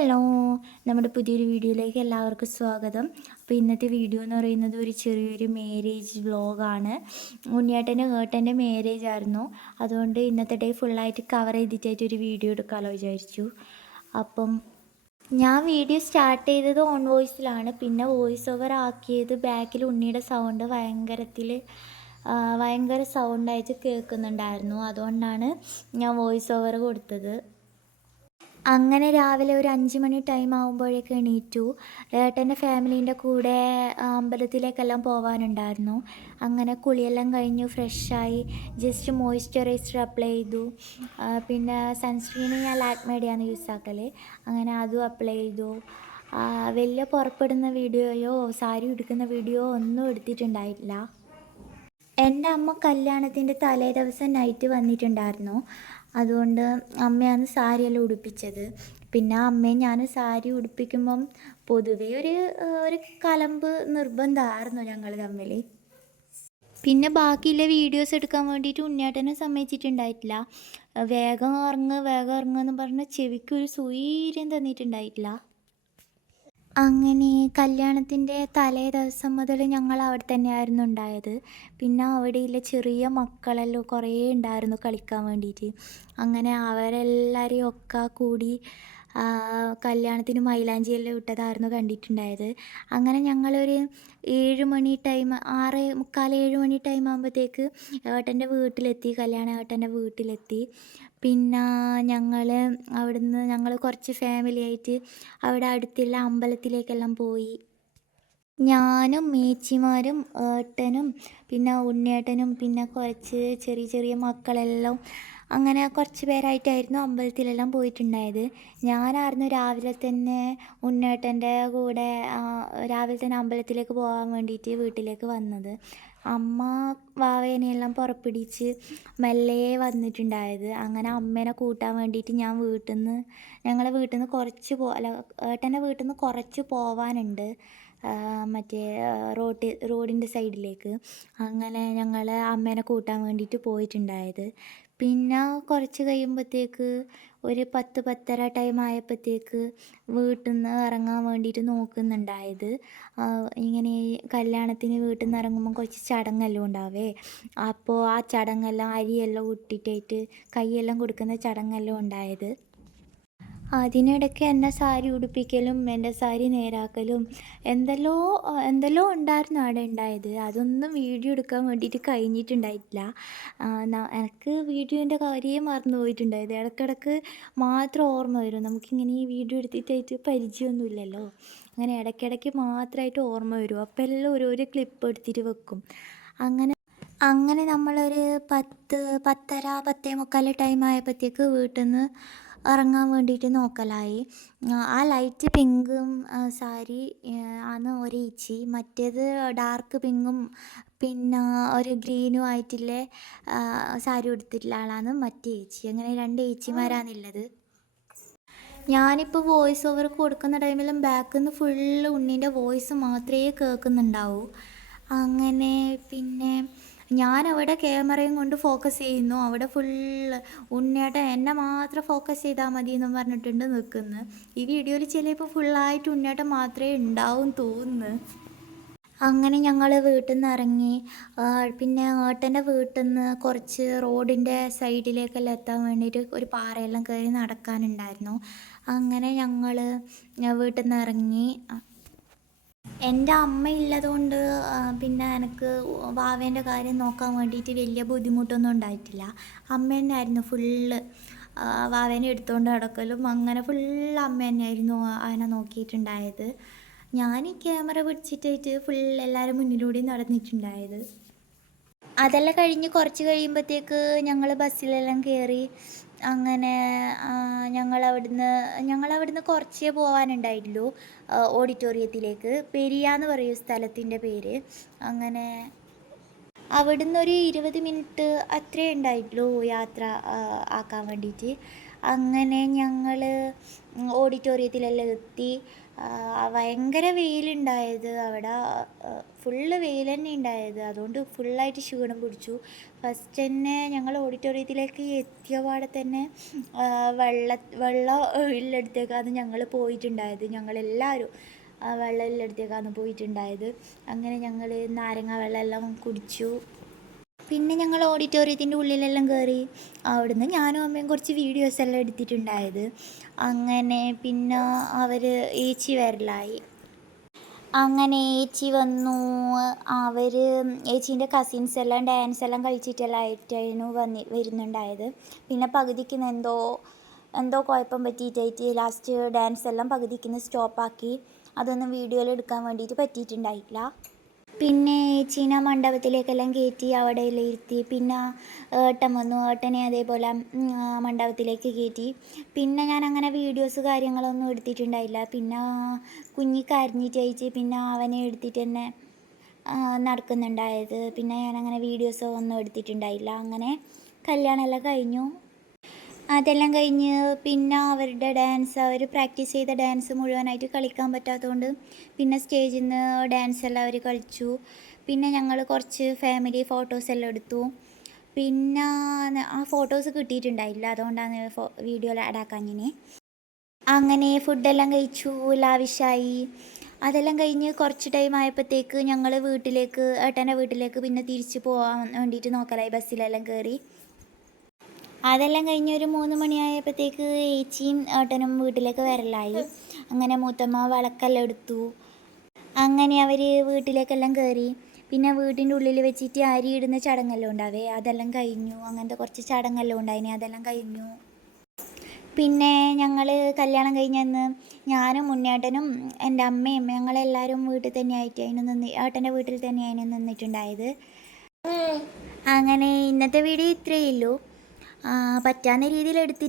Hello നമ്മുടെ പുതിയൊരു വീഡിയോയിലേക്ക് എല്ലാവർക്കും സ്വാഗതം. അപ്പോൾ ഇന്നത്തെ വീഡിയോ എന്ന് പറയുന്നത് ഒരു ചെറിയൊരു മാരേജ് വ്ലോഗാണ് ഉണ്ണിയേട്ടന്റെ ഏട്ടന്റെ മാരേജ് ആയിരുന്നു. അതുകൊണ്ട് ഇന്നത്തെ ഡേ ഫുള്ളായിട്ട് കവർ ചെയ്തിട്ടായിട്ട് ഒരു വീഡിയോ എടുക്കാമല്ലോ വിചാരിച്ചു. അപ്പം ഞാൻ വീഡിയോ സ്റ്റാർട്ട് ചെയ്തത് ഓൺ വോയിസിലാണ് പിന്നെ വോയിസ് ഓവർ ആക്കിയത് ബാക്കിൽ ഉണ്ണിയുടെ സൗണ്ട് ഭയങ്കരത്തിൽ ഭയങ്കര സൗണ്ടായിട്ട് കേൾക്കുന്നുണ്ടായിരുന്നു. അതുകൊണ്ടാണ് ഞാൻ വോയിസ് ഓവർ കൊടുത്തത്. അങ്ങനെ രാവിലെ ഒരു അഞ്ച് മണി ടൈം ആകുമ്പോഴേക്ക് എണീറ്റു. ഏട്ടന്റെ ഫാമിലീന്റെ കൂടെ അമ്പലത്തിലേക്കെല്ലാം പോകാനുണ്ടായിരുന്നു അങ്ങനെ കുളിയെല്ലാം കഴിഞ്ഞു ഫ്രഷായി ജസ്റ്റ് മോയ്സ്ചറൈസർ അപ്ലൈ ചെയ്തു. പിന്നെ സൺസ്ക്രീൻ ഞാൻ ലാക്മേഡിയാണ് യൂസ് ആക്കൽ അങ്ങനെ അതും അപ്ലൈ ചെയ്തു. വലിയ പുറപ്പെടുന്ന വീഡിയോയോ സാരി ഉടുക്കുന്ന വീഡിയോ ഒന്നും എടുത്തിട്ടുണ്ടായിട്ടില്ല. എന്റെ അമ്മ കല്യാണത്തിന്റെ തലേ ദിവസം നൈറ്റ് വന്നിട്ടുണ്ടായിരുന്നു. അതുകൊണ്ട് അമ്മയാണ് സാരിയെല്ലാം ഉടുപ്പിച്ചത്. പിന്നെ അമ്മയെ ഞാൻ സാരി ഉടുപ്പിക്കുമ്പം പൊതുവേ ഒരു ഒരു കലമ്പ് നിർബന്ധമായിരുന്നു ഞങ്ങൾ തമ്മിൽ പിന്നെ ബാക്കിയുള്ള വീഡിയോസ് എടുക്കാൻ വേണ്ടിയിട്ട് ഉണ്ണിയാട്ടനെ സമ്മതിച്ചിട്ടുണ്ടായിട്ടില്ല. വേഗം ഇറങ്ങ് വേഗം ഇറങ്ങുമെന്ന് പറഞ്ഞ് ചെവിക്ക് ഒരു സൂര്യം തന്നിട്ടുണ്ടായിട്ടില്ല. അങ്ങനെ കല്യാണത്തിന്റെ തലേ ദിവസം മുതൽ ഞങ്ങൾ അവിടെ തന്നെയായിരുന്നു ഉണ്ടായത്. പിന്നെ അവിടെയുള്ള ചെറിയ മക്കളെല്ലാം കുറേ ഉണ്ടായിരുന്നു കളിക്കാൻ വേണ്ടിയിട്ട്. അങ്ങനെ അവരെല്ലാവരെയും ഒക്കെ കൂടി കല്യാണത്തിന് മൈലാഞ്ചിയെല്ലാം ഇട്ടതായിരുന്നു കണ്ടിട്ടുണ്ടായത്. അങ്ങനെ ഞങ്ങളൊരു ഏഴ് മണി ടൈം ആറ് മുക്കാൽ ഏഴ് മണി ടൈം ആകുമ്പോഴത്തേക്ക് ഏട്ടന്റെ വീട്ടിലെത്തി കല്യാണ ഏട്ടന്റെ വീട്ടിലെത്തി. പിന്നെ ഞങ്ങൾ അവിടുന്ന് ഞങ്ങൾ കുറച്ച് ഫാമിലി ആയിട്ട് അവിടെ അടുത്തുള്ള അമ്പലത്തിലേക്കെല്ലാം പോയി. ഞാനും മേച്ചിമാരും ഏട്ടനും പിന്നെ ഉണ്ണിയേട്ടനും പിന്നെ കുറച്ച് ചെറിയ ചെറിയ മക്കളെല്ലാം അങ്ങനെ കുറച്ച് പേരായിട്ടായിരുന്നു അമ്പലത്തിലെല്ലാം പോയിട്ടുണ്ടായത്. ഞാനായിരുന്നു രാവിലെ തന്നെ ഉണ്ണേട്ടന്റെ കൂടെ രാവിലെ തന്നെ അമ്പലത്തിലേക്ക് പോകാൻ വേണ്ടിയിട്ട് വീട്ടിലേക്ക് വന്നത്. അമ്മ വാവേനെയെല്ലാം പുറപ്പിടിച്ച് മെല്ലെ വന്നിട്ടുണ്ടായത്. അങ്ങനെ അമ്മേനെ കൂട്ടാൻ വേണ്ടിയിട്ട് ഞാൻ വീട്ടിൽ നിന്ന് ഞങ്ങളെ വീട്ടിൽ നിന്ന് കുറച്ച് പോ അല്ല ഏട്ടന്റെ വീട്ടിൽ നിന്ന് കുറച്ച് പോവാനുണ്ട്. മറ്റേ റോഡ് റോഡിന്റെ സൈഡിലേക്ക്. അങ്ങനെ ഞങ്ങൾ അമ്മേനെ കൂട്ടാൻ വേണ്ടിയിട്ട് പോയിട്ടുണ്ടായത്. പിന്നെ കുറച്ച് കഴിയുമ്പോഴത്തേക്ക് ഒരു പത്ത് പത്തര ടൈം ആയപ്പോഴത്തേക്ക് വീട്ടിൽ നിന്ന് ഇറങ്ങാൻ വേണ്ടിയിട്ട് നോക്കുന്നുണ്ടായത്. ഇങ്ങനെ കല്യാണത്തിന് വീട്ടിൽ നിന്ന് ഇറങ്ങുമ്പോൾ കുറച്ച് ചടങ്ങെല്ലാം ഉണ്ടാവേ. അപ്പോൾ ആ ചടങ്ങെല്ലാം അരിയെല്ലാം ഇട്ടിട്ടായിട്ട് കൈയെല്ലാം കൊടുക്കുന്ന ചടങ്ങെല്ലാം ഉണ്ടായത്. അതിനിടയ്ക്ക് എന്നെ സാരി ഉടുപ്പിക്കലും എന്റെ സാരി നേരാക്കലും എന്തെല്ലോ എന്തെല്ലോ ഉണ്ടായിരുന്നു അവിടെ ഉണ്ടായത്. അതൊന്നും വീഡിയോ എടുക്കാൻ വേണ്ടിയിട്ട് കഴിഞ്ഞിട്ടുണ്ടായിട്ടില്ല. എനിക്ക് വീഡിയോന്റെ കാര്യം മറന്നു പോയിട്ടുണ്ടായത്. ഇടയ്ക്കിടയ്ക്ക് മാത്രം ഓർമ്മ വരും. നമുക്കിങ്ങനെ ഈ വീഡിയോ എടുത്തിട്ടായിട്ട് പരിചയമൊന്നുമില്ലല്ലോ. അങ്ങനെ ഇടയ്ക്കിടയ്ക്ക് മാത്രമായിട്ട് ഓർമ്മ വരും. അപ്പോൾ എല്ലാം ഓരോരോ ക്ലിപ്പ് എടുത്തിട്ട് വെക്കും. അങ്ങനെ അങ്ങനെ നമ്മളൊരു പത്ത് പത്തര പത്തേ മുക്കാൽ ടൈം ആയപ്പോഴത്തേക്ക് വീട്ടിൽ നിന്ന് ഇറങ്ങാൻ വേണ്ടിയിട്ട് നോക്കലായി. ആ ലൈറ്റ് പിങ്കും സാരി ആണ് ഒരേച്ചി മറ്റേത് ഡാർക്ക് പിങ്കും പിന്നെ ഒരു ഗ്രീനും ആയിട്ടുള്ള സാരി ഉടുത്തിട്ടുള്ള ആളാണ് മറ്റേ ഏച്ചി അങ്ങനെ രണ്ട് ഏച്ചിമാരാണുള്ളത് ഞാനിപ്പോൾ വോയിസ് ഓവർ കൊടുക്കുന്ന ടൈമിലും ബാക്കിൽ നിന്ന് ഫുള്ള് ഉണ്ണീന്റെ വോയിസ് മാത്രമേ കേൾക്കുന്നുണ്ടാവൂ. അങ്ങനെ പിന്നെ ഞാനവിടെ ക്യാമറയും കൊണ്ട് ഫോക്കസ് ചെയ്യുന്നു. അവിടെ ഫുള്ള് ഉണ്ണിയേട്ടൻ എന്നെ മാത്രം ഫോക്കസ് ചെയ്താൽ മതി എന്ന് പറഞ്ഞിട്ടുണ്ട് നിൽക്കുന്നത് ഈ വീഡിയോയിൽ ചിലപ്പോൾ ഫുള്ളായിട്ട് ഉണ്ണിയേട്ടൻ മാത്രമേ ഉണ്ടാവും തോന്നുന്നു. അങ്ങനെ ഞങ്ങൾ വീട്ടിൽ നിന്ന് ഇറങ്ങി പിന്നെ ഏട്ടന്റെ വീട്ടിൽ നിന്ന് കുറച്ച് റോഡിന്റെ സൈഡിലേക്കെല്ലാം എത്താൻ വേണ്ടിയിട്ട് ഒരു പാറയെല്ലാം കയറി നടക്കാനുണ്ടായിരുന്നു. അങ്ങനെ ഞങ്ങൾ വീട്ടിൽ നിന്ന് ഇറങ്ങി എന്റെ അമ്മ ഉള്ളതുകൊണ്ട് പിന്നെ എനിക്ക് വാവേന്റെ കാര്യം നോക്കാൻ വേണ്ടിയിട്ട് വലിയ ബുദ്ധിമുട്ടൊന്നും ഉണ്ടായിട്ടില്ല. അമ്മ തന്നെയായിരുന്നു ഫുള്ള്. വാവേനെ എടുത്തുകൊണ്ട് നടക്കലും അങ്ങനെ ഫുള്ള് അമ്മ തന്നെയായിരുന്നു അവനെ നോക്കിയിട്ടുണ്ടായത്. ഞാൻ ഈ ക്യാമറ പിടിച്ചിട്ടായിട്ട് ഫുൾ എല്ലാവരും മുന്നിലൂടെ നടന്നിട്ടുണ്ടായത്. അതെല്ലാം കഴിഞ്ഞ് കുറച്ച് കഴിയുമ്പോഴത്തേക്ക് ഞങ്ങൾ ബസ്സിലെല്ലാം കയറി അങ്ങനെ ഞങ്ങൾ അവിടുന്ന് കുറച്ചേ പോകാനുണ്ടായിട്ടുള്ളൂ ഓഡിറ്റോറിയത്തിലേക്ക്. പെരിയ എന്ന് പറയും സ്ഥലത്തിന്റെ പേര്. അങ്ങനെ അവിടുന്ന് ഒരു ഇരുപത് മിനിറ്റ് അത്രേ ഉണ്ടായിട്ടുള്ളൂ യാത്ര ആക്കാൻ വേണ്ടിയിട്ട്. അങ്ങനെ ഞങ്ങൾ ഓഡിറ്റോറിയത്തിലെല്ലാം എത്തി. ഭയങ്കര വെയിലുണ്ടായത്. അവിടെ ഫുള്ള് വെയിൽ തന്നെ ഉണ്ടായത്. അതുകൊണ്ട് ഫുള്ളായിട്ട് ക്ഷീണം പിടിച്ചു. ഫസ്റ്റ് തന്നെ ഞങ്ങൾ ഓഡിറ്റോറിയത്തിലേക്ക് എത്തിയ പാടെ തന്നെ വെള്ള വെള്ളം ഉള്ളിടത്തേക്കാണ് ഞങ്ങൾ പോയിട്ടുണ്ടായത്. ഞങ്ങളെല്ലാവരും വെള്ളം ഉള്ളിടത്തേക്കാണ് പോയിട്ടുണ്ടായത്. അങ്ങനെ ഞങ്ങൾ നാരങ്ങ വെള്ളം എല്ലാം കുടിച്ചു. പിന്നെ ഞങ്ങൾ ഓഡിറ്റോറിയത്തിന്റെ ഉള്ളിലെല്ലാം കയറി അവിടുന്ന് ഞാനും അമ്മയും കുറച്ച് വീഡിയോസ് എല്ലാം എടുത്തിട്ടുണ്ടായത്. അങ്ങനെ പിന്നെ അവർ ഏച്ചി വരലായി. അങ്ങനെ ഏച്ചി വന്നു. അവർ ഏച്ചീന്റെ കസിൻസ് എല്ലാം ഡാൻസ് എല്ലാം കളിച്ചിട്ടെല്ലാം ആയിട്ടായിരുന്നു വന്നി വരുന്നുണ്ടായത്. പിന്നെ പകുതിക്ക് എന്തോ എന്തോ കുഴപ്പം പറ്റിയിട്ടായിട്ട് ലാസ്റ്റ് ഡാൻസ് എല്ലാം പകുതിക്ക് സ്റ്റോപ്പാക്കി അതൊന്നും വീഡിയോയിൽ എടുക്കാൻ വേണ്ടിയിട്ട് പറ്റിയിട്ടുണ്ടായില്ല പിന്നെ ചീന മണ്ഡപത്തിലേക്കെല്ലാം കയറ്റി അവിടെ ഇരുത്തി. പിന്നെ ഏട്ടൻ വന്നു. ഏട്ടനെ അതേപോലെ മണ്ഡപത്തിലേക്ക് കയറ്റി പിന്നെ ഞാൻ അങ്ങനെ വീഡിയോസ് കാര്യങ്ങളൊന്നും എടുത്തിട്ടുണ്ടായില്ല. പിന്നെ കുഞ്ഞി കരഞ്ഞിട്ടയച്ച് പിന്നെ അവനെ എടുത്തിട്ട് തന്നെ നടക്കുന്നുണ്ടായത്. പിന്നെ ഞാൻ അങ്ങനെ വീഡിയോസോ ഒന്നും എടുത്തിട്ടുണ്ടായില്ല. അങ്ങനെ കല്യാണമെല്ലാം കഴിഞ്ഞു. അതെല്ലാം കഴിഞ്ഞ് പിന്നെ അവരുടെ ഡാൻസ് അവർ പ്രാക്ടീസ് ചെയ്ത ഡാൻസ് മുഴുവനായിട്ട് കളിക്കാൻ പറ്റാത്തതുകൊണ്ട് പിന്നെ സ്റ്റേജിൽ നിന്ന് ഡാൻസ് എല്ലാം അവർ കളിച്ചു. പിന്നെ ഞങ്ങൾ കുറച്ച് ഫാമിലി ഫോട്ടോസ് എല്ലാം എടുത്തു. പിന്നെ ആ ഫോട്ടോസ് കിട്ടിയിട്ടുണ്ടായില്ല. അതുകൊണ്ടാണ് ഫോ വീഡിയോയിൽ ഇനി അങ്ങനെ ഫുഡെല്ലാം കഴിച്ചു ലാവിഷായി. അതെല്ലാം കഴിഞ്ഞ് കുറച്ച് ടൈം ആയപ്പോഴത്തേക്ക് ഞങ്ങൾ വീട്ടിലേക്ക് ഏട്ടന്റെ വീട്ടിലേക്ക് പിന്നെ തിരിച്ച് പോകാൻ വേണ്ടിയിട്ട് നോക്കലായി. ബസ്സിലെല്ലാം കയറി അതെല്ലാം കഴിഞ്ഞ് ഒരു മൂന്ന് മണിയായപ്പോഴത്തേക്ക് ഏച്ചിയും ഏട്ടനും വീട്ടിലേക്ക് വരലായി. അങ്ങനെ മൂത്തമ്മ വിളക്കെല്ലാം എടുത്തു. അങ്ങനെ അവർ വീട്ടിലേക്കെല്ലാം കയറി പിന്നെ വീട്ടിന്റെ ഉള്ളിൽ വെച്ചിട്ട് അരി ഇടുന്ന ചടങ്ങെല്ലാം ഉണ്ടാവേ. അതെല്ലാം കഴിഞ്ഞു. അങ്ങനത്തെ കുറച്ച് ചടങ്ങെല്ലാം ഉണ്ടായിനി. അതെല്ലാം കഴിഞ്ഞു. പിന്നെ ഞങ്ങൾ കല്യാണം കഴിഞ്ഞന്ന് ഞാനും മുന്നേട്ടനും എന്റെ അമ്മയും ഞങ്ങളെല്ലാവരും വീട്ടിൽ തന്നെ ആയിട്ട് അതിന് നിന്ന് ഏട്ടന്റെ വീട്ടിൽ തന്നെ അതിന് നിന്നിട്ടുണ്ടായത് അങ്ങനെ ഇന്നത്തെ വീഡിയോ ഇത്രയേ ഉള്ളൂ. പറ്റാവുന്ന രീതിയിൽ എടുത്തിട്ടുണ്ട്.